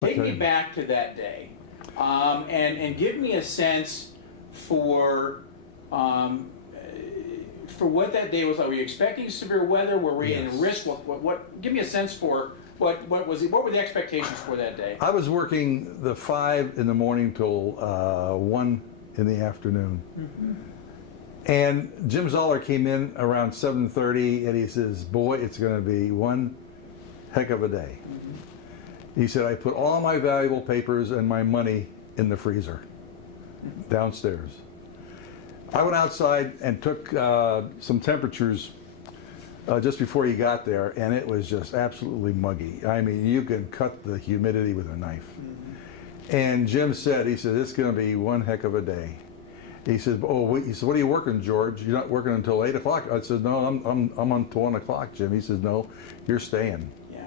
Take me back to that day, and give me a sense for what that day was like. Were you expecting severe weather? Were we in risk? What? Give me a sense for what were the expectations for that day? I was working the 5 in the morning till 1 in the afternoon. And Jim Zoller came in around 7:30, and he says, "Boy, it's going to be one heck of a day." He said, "I put all my valuable papers and my money in the freezer downstairs." I went outside and took some temperatures just before he got there, and it was just absolutely muggy. I mean, you can cut the humidity with a knife. And Jim said, he said, "It's going to be one heck of a day." He said, he said, "What are you working, George? You're not working until 8 o'clock?" I said, "No, I'm until 1 o'clock, Jim." He said, "No, you're staying." Yeah.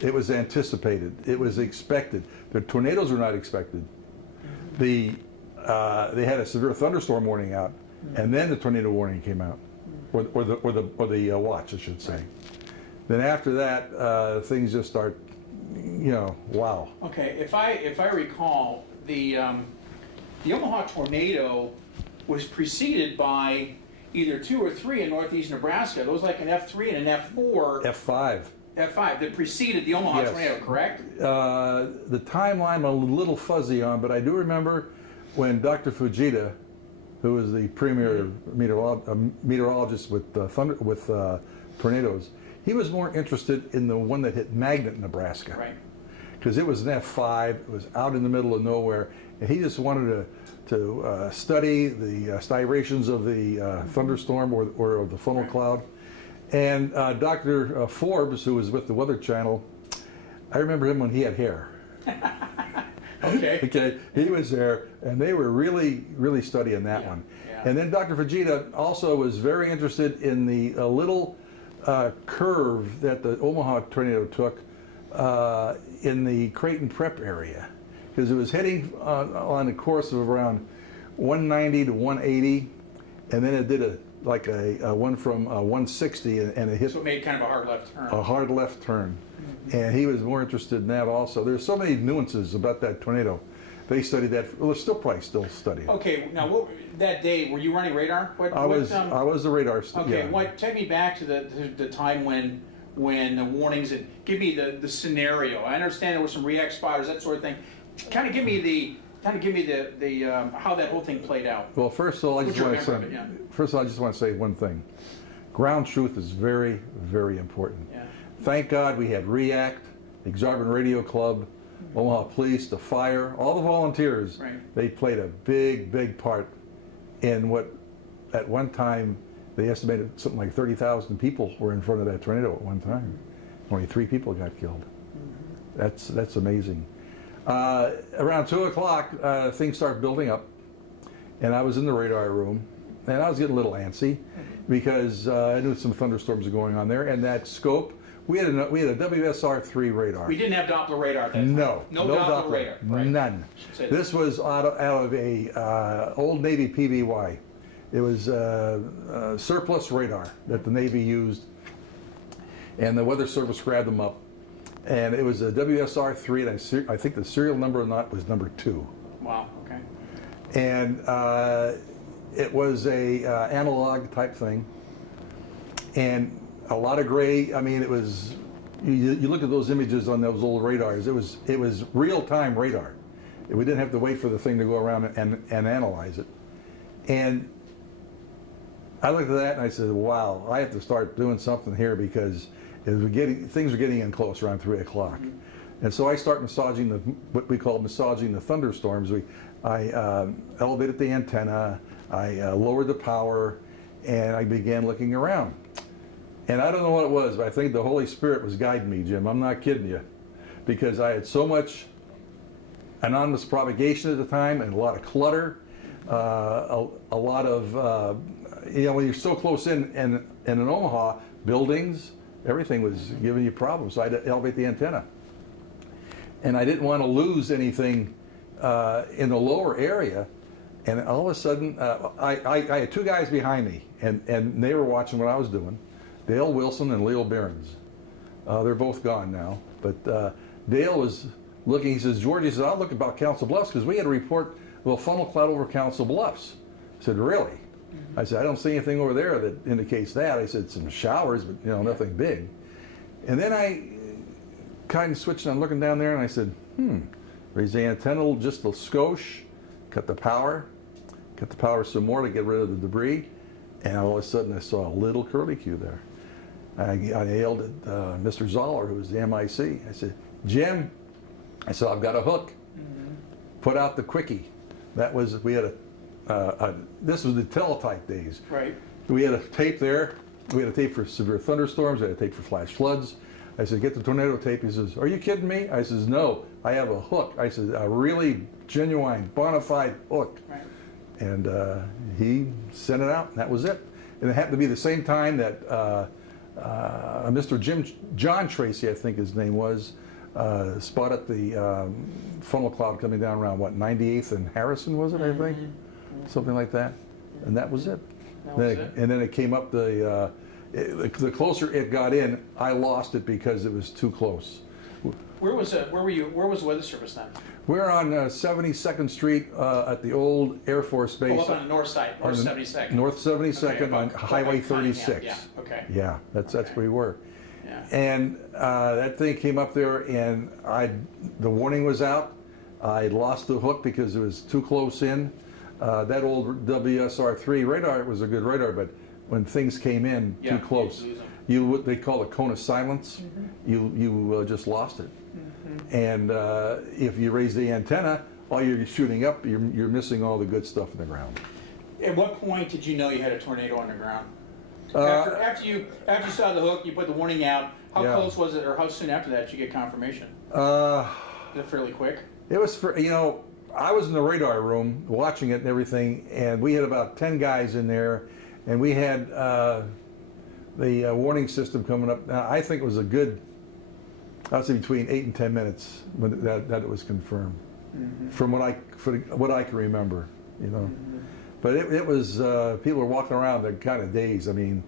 It was anticipated. It was expected. The tornadoes were not expected. They had a severe thunderstorm warning out, and then the tornado warning came out, or the watch, I should say. Then after that, things just start, wow. Okay, if I recall, the Omaha tornado was preceded by either 2 or 3 in northeast Nebraska. Those like an F3 and an F4. F5. F5 that preceded the Omaha tornado, correct? The timeline I'm a little fuzzy on, but I do remember when Dr. Fujita, who was the premier meteorologist with tornadoes, he was more interested in the one that hit Magnet, Nebraska. Right. Because it was an F5, it was out in the middle of nowhere, and he just wanted to study the styrations of the thunderstorm or of the funnel cloud. And Dr. Forbes, who was with the Weather Channel, I remember him when he had hair. Okay. Okay, he was there, and they were really, really studying that one. Yeah. And then Dr. Fujita also was very interested in the little curve that the Omaha tornado took in the Creighton Prep area, because it was heading on a course of around 190 to 180, and then it did a one from 160, and it hit. So it made kind of a hard left turn. A hard left turn. And he was more interested in that also. There's so many nuances about that tornado. They studied that. Well, they're probably still studying. Okay, now that day, were you running radar? I was the radar. Okay, take me back to the time when the warnings, and give me the scenario. I understand there were some react spotters, that sort of thing. Kind of give me the how that whole thing played out. Well, first of all, I just want to say one thing. Ground truth is very, very important. Yeah. Thank God we had REACT, the Exarban Radio Club, Omaha Police, the fire, all the volunteers. Right. They played a big, big part in what, at one time, they estimated something like 30,000 people were in front of that tornado at one time. Only 3 people got killed. That's amazing. Around 2 o'clock, things start building up, and I was in the radar room, and I was getting a little antsy because I knew some thunderstorms were going on there, and that scope. We had a WSR-3 radar. We didn't have Doppler radar at that time. No Doppler radar. Right. None. This was out of a old Navy PBY. It was surplus radar that the Navy used, and the Weather Service grabbed them up. And it was a WSR-3, and I think the serial number on that was number 2. Wow. Okay. And it was a analog type thing, and a lot of gray. I mean, it was. You look at those images on those old radars. It was real-time radar. We didn't have to wait for the thing to go around and analyze it. And I looked at that and I said, "Wow, I have to start doing something here because things were getting in close around 3 o'clock." And so I start massaging what we call massaging the thunderstorms. I elevated the antenna, I lowered the power, and I began looking around. And I don't know what it was, but I think the Holy Spirit was guiding me, Jim. I'm not kidding you, because I had so much anonymous propagation at the time and a lot of clutter, a lot of when you're so close in Omaha, buildings, everything was giving you problems. So I had to elevate the antenna. And I didn't want to lose anything in the lower area. And all of a sudden, I had 2 guys behind me, and they were watching what I was doing, Dale Wilson and Leo Behrens. They're both gone now. But Dale was looking. He says, George, he says, I'll look about Council Bluffs because we had a report of a funnel cloud over Council Bluffs. I said, really? I said, I don't see anything over there that indicates that. I said, some showers, but nothing big. And then I kind of switched on looking down there, and I said, raise the antenna just a skosh, cut the power some more to get rid of the debris, and all of a sudden I saw a little curlicue there. I yelled at Mr. Zoller, who was the MIC. I said, Jim, I said, I've got a hook. Put out the quickie. That was, we had this was the teletype days. Right. We had a tape there. We had a tape for severe thunderstorms. We had a tape for flash floods. I said, get the tornado tape. He says, are you kidding me? I says, no, I have a hook. I said, a really genuine, bona fide hook. Right. And he sent it out, and that was it. And it happened to be the same time that Mr. John Tracy, I think his name was, spotted the funnel cloud coming down around, what, 98th and Harrison, was it, I think? Something like that. And that was it. And then it came up, the closer it got in, I lost it because it was too close. Where was the Weather Service then? We're on 72nd Street at the old Air Force Base. Oh, up on the north side, North 72nd. North 72nd Okay, on Highway 36. Yeah, okay. Yeah, that's where we were. Yeah. And that thing came up there, and the warning was out. I lost the hook because it was too close in. That old WSR-3 radar was a good radar, but when things came in too close, what they call a cone of silence. You just lost it. And if you raise the antenna, all you're shooting up, you're missing all the good stuff in the ground. At what point did you know you had a tornado on the ground? After you saw the hook, you put the warning out. How close was it, or how soon after that did you get confirmation? Was it fairly quick? It was I was in the radar room watching it and everything, and we had about 10 guys in there, and we had the warning system coming up. Now, I think it was a good, I'd say between 8 and 10 minutes when that it was confirmed, from what I can remember, But it was, people were walking around, they're kind of dazed. I mean,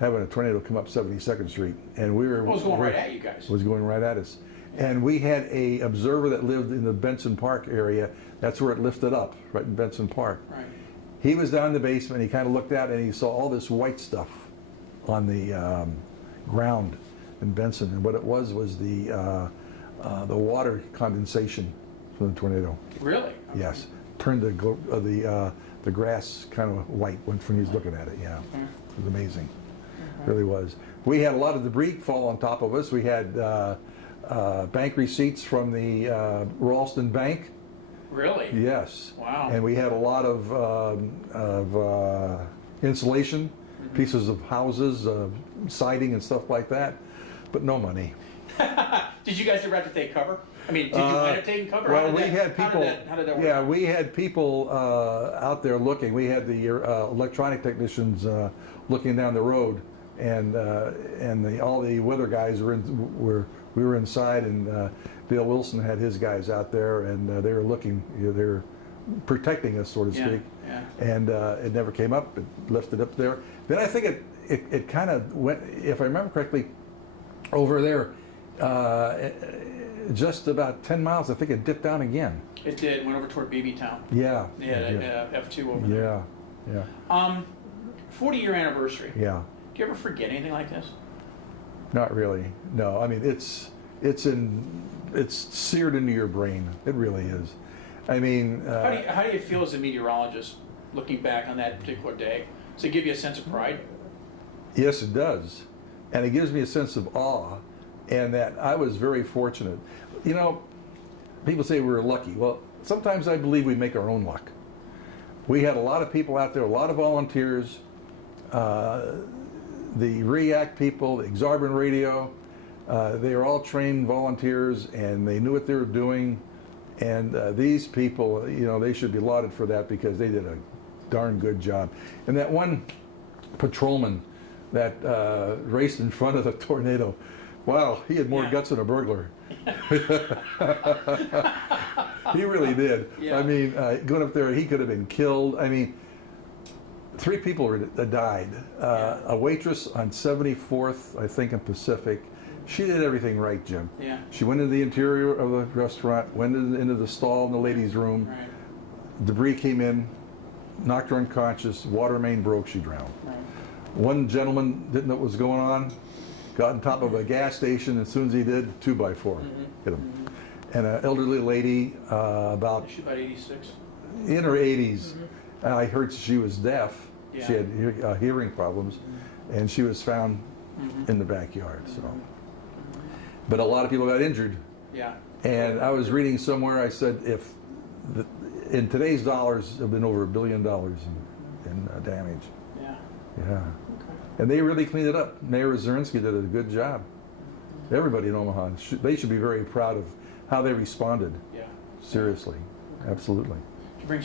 having a tornado come up 72nd Street, and we were... It was going right at you guys. It was going right at us. And we had a observer that lived in the Benson Park area. That's where it lifted up, right in Benson Park. Right. He was down in the basement, he kind of looked out, and he saw all this white stuff on the ground in Benson. And what it was the water condensation from the tornado. Really? Okay. Yes. Turned the grass kind of white when he was looking at it, yeah. It was amazing. It really was. We had a lot of debris fall on top of us. We had bank receipts from the Ralston Bank. Really? Yes. Wow. And we had a lot of insulation, pieces of houses, siding and stuff like that, but no money. Did you guys ever have to take cover? I mean, did you wind up taking cover? Well, we had people. How did that work? Yeah, we had people out there looking. We had the electronic technicians looking down the road, and all the weather guys we were inside, and Bill Wilson had his guys out there, and they were looking. They were protecting us, so to speak. Yeah. And it never came up. It lifted up there. Then I think it kind of went, if I remember correctly, over there. Just about 10 miles, I think it dipped down again. It did. Went over toward BB Town. Yeah. Yeah, F2 over there. Yeah. 40-year anniversary. Yeah. Do you ever forget anything like this? Not really. No. I mean, it's seared into your brain. It really is. I mean. How do you feel as a meteorologist looking back on that particular day? Does it give you a sense of pride? Yes, it does, and it gives me a sense of awe. And that I was very fortunate. People say we were lucky. Well, sometimes I believe we make our own luck. We had a lot of people out there, a lot of volunteers, the REACT people, the Exarban Radio. They were all trained volunteers, and they knew what they were doing. And these people, they should be lauded for that because they did a darn good job. And that one patrolman that raced in front of the tornado, wow, he had more guts than a burglar. He really did. Yeah. I mean, going up there, he could have been killed. I mean, 3 people died. A waitress on 74th, I think, in Pacific, She did everything right, Jim. Yeah. She went into the interior of the restaurant, went into the stall in the ladies' room. Right. Debris came in, knocked her unconscious, water main broke, she drowned. Right. One gentleman didn't know what was going on, got on top of a gas station, as soon as he did, 2x4 hit him. And an elderly lady, about She's about 86. in her 80s, I heard she was deaf. Yeah. She had hearing problems, and she was found in the backyard. So, but a lot of people got injured. Yeah. And I was reading somewhere, I said, if in today's dollars, have been over $1 billion in damage. Yeah. Yeah. Okay. And they really cleaned it up. Mayor Zirinsky did a good job. Everybody in Omaha, they should be very proud of how they responded. Yeah. Seriously. Absolutely. Did you bring some